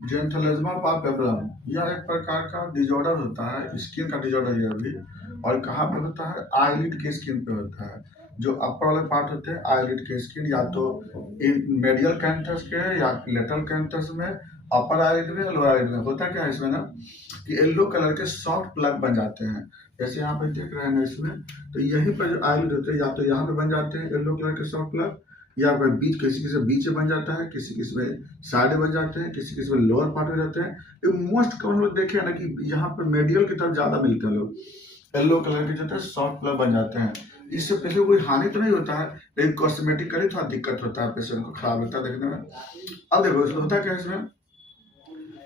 जेंथेलेस्मा पाल्पेब्रम यह एक प्रकार का डिजॉर्डर होता है, स्किन का डिजॉर्डर यह भी। और कहाँ पे होता है? आईलिड के स्किन पे होता है। जो अपर वाले पार्ट होते हैं आईलिड के स्किन, या तो इन मेडियल कैंथस के या लेटरल कैंथस में, अपर आईलिड में, लोअर आईलिड में। होता क्या है इसमें ना कि येलो कलर के सॉफ्ट प्लग बन जाते हैं, जैसे यहाँ पे देख रहे हैं इसमें। तो यहीं पर जो आईलिड होते हैं या तो यहाँ पे बन जाते हैं येलो कलर के सॉफ्ट प्लग, या फिर बीच किसी किसी में बीच में बन जाता है, किसी किसी में साइड बन जाते हैं, किसी किसी में लोअर पार्ट में रहते हैं। ये मोस्ट कॉमन लोग देखे ना कि यहाँ पर मेडियल की तरफ ज्यादा मिलते हैं लोग, येलो कलर के जो है सॉफ्ट कलर बन जाते हैं। इससे पहले कोई हानि तो नहीं होता है, लेकिन कॉस्मेटिकली थोड़ा दिक्कत होता है, पेशेंट को खराब लगता है देखने में। अब देखो इसमें होता क्या है, इसमें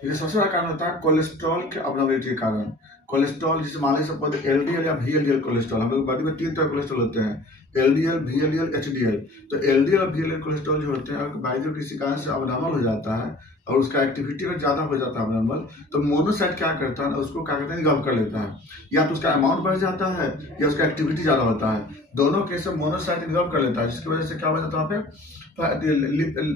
ये सबसे बड़ा कारण होता है कोलेस्ट्रॉल के अबनॉर्मलिटी के कारण। कोलेस्ट्रॉल जिसे मान लीजिए सपोज एलडीएल या वीएलडीएल कोलेस्ट्रॉल, हम लोग बॉडी में 3 तरह के कोलेस्ट्रॉल होते हैं, एलडीएल, वीएलडीएल, एचडीएल। तो एलडीएल और वीएलडीएल कोलेस्ट्रॉल जो होते हैं, अगर बॉडी में किसी कारण से अबनॉर्मल हो जाता है और उसका एक्टिविटी अगर ज्यादा हो जाता है अबनॉर्मल, तो मोनोसाइट क्या करता है, उसको क्या करते हैं, निगल कर लेता है। या तो उसका अमाउंट बढ़ जाता है या उसका एक्टिविटी ज्यादा होता है, दोनों केस में मोनोसाइट निगल कर लेता है, जिसकी वजह से क्या बन जाता है वहाँ पे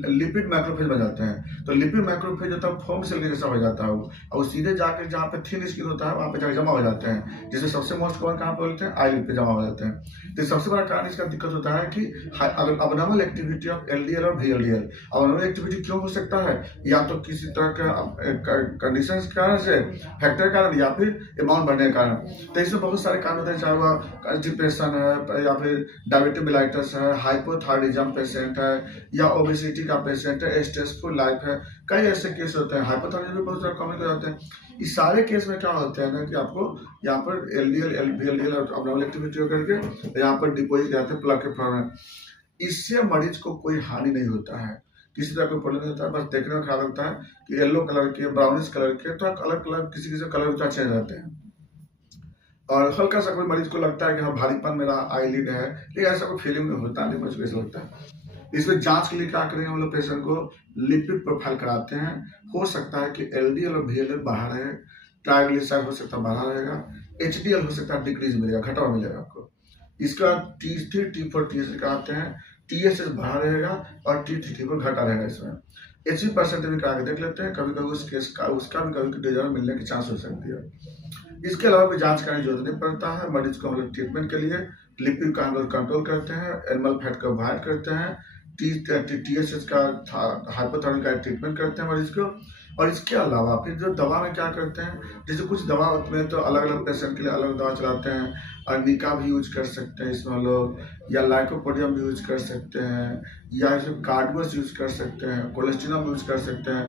लिपिड माइक्रोफेज बन जाते हैं। तो लिपिड माइक्रोफेज होता है फोम सेल जैसा हो जाता है वो, और सीधे जाकर जहाँ पे थिन स्किन होता है वहाँ पे जाकर जमा हो जाते हैं, जिससे सबसे मोस्ट कॉमन कहाँ पे होते हैं, आईलिड पे जमा हो जाते हैं। तो सबसे बड़ा कारण इसका दिक्कत होता है कि अबनॉर्मल एक्टिविटी ऑफ एलडीएल और वीएलडीएल। अबनॉर्मल एक्टिविटी क्यों हो सकता है? या तो किसी तरह का कंडीशन के कारण से, फैक्टर के कारण, या फिर अमाउंट बढ़ने के कारण। तो इसमें बहुत सारे कारण होते हैं, चाहे वह डिप्रेशन है, या फिर डायबिटीज मेलाइटस है, हाइपोथायराइडिज्म पेशेंट है, या ओबेसिटी का पेशेंट है, स्ट्रेसफुल लाइफ है। कई ऐसे केस होते हैं, हाइपोथायराइडिज्म भी बहुत सारे कॉमन हो जाते हैं। इस सारे केस में क्या होते हैं ना कि आपको यहाँ पर एलडीएल, वीएलडीएल और अबनॉर्मल एक्टिविटी होकर के यहाँ पर डिपोजिट जाते हैं प्लग के फॉर्म में। इससे मरीज को कोई हानि नहीं होता है, किसी तरह कोई प्रॉब्लम नहीं होता है। बस देखने में ख्याल लगता है कि येलो कलर के, ब्राउनिश कलर के, तो अलग कलर, किसी किसी कलर उतना चेंज रहते हैं। और हल्का सा कोई मरीज को लगता है कि हाँ भारीपन मेरा आईलिड है, लेकिन ऐसा कोई फीलिंग नहीं होता, नहीं मुझको ऐसा लगता है। इसमें जांच के लिए क्या करेंगे हम लोग, पेशेंट को लिपिड प्रोफाइल कराते हैं। हो सकता है कि एलडीएल और वीएलडीएल बाहर रहे, ट्राइग्लिसराइड हो सकता है बाहर रहेगा, एचडीएल हो सकता है डिक्रीज मिलेगा, घटाव मिलेगा आपको। इसका T3, T4, T6 कराते हैं, टीएसएच बाहर रहेगा और T3, T4 घटा रहेगा। इसमें HB% भी करा के देख लेते हैं, कभी कभी उस केस का उसका भी कभी डिजॉर्डर मिलने की चांस हो सकती है। इसके अलावा भी जांच करने की जरूरत नहीं पड़ता है। मरीज को हम लोग ट्रीटमेंट के लिए लिपिड का हम लोग कंट्रोल करते हैं, एनिमल फैट को अवॉइड करते हैं, टीएसएच का, हाइपोथायराइड का ट्रीटमेंट करते हैं मरीज को। और इसके अलावा फिर जो दवा में क्या करते हैं, जैसे कुछ दवा में तो अलग अलग पेशेंट के लिए अलग दवा चलाते हैं। अर्निका भी यूज कर सकते हैं इसमें लोग, या लाइकोपोडियम भी यूज कर सकते हैं, या इसमें कार्डोस यूज कर सकते हैं, कोलेस्ट्रिनम यूज कर सकते हैं।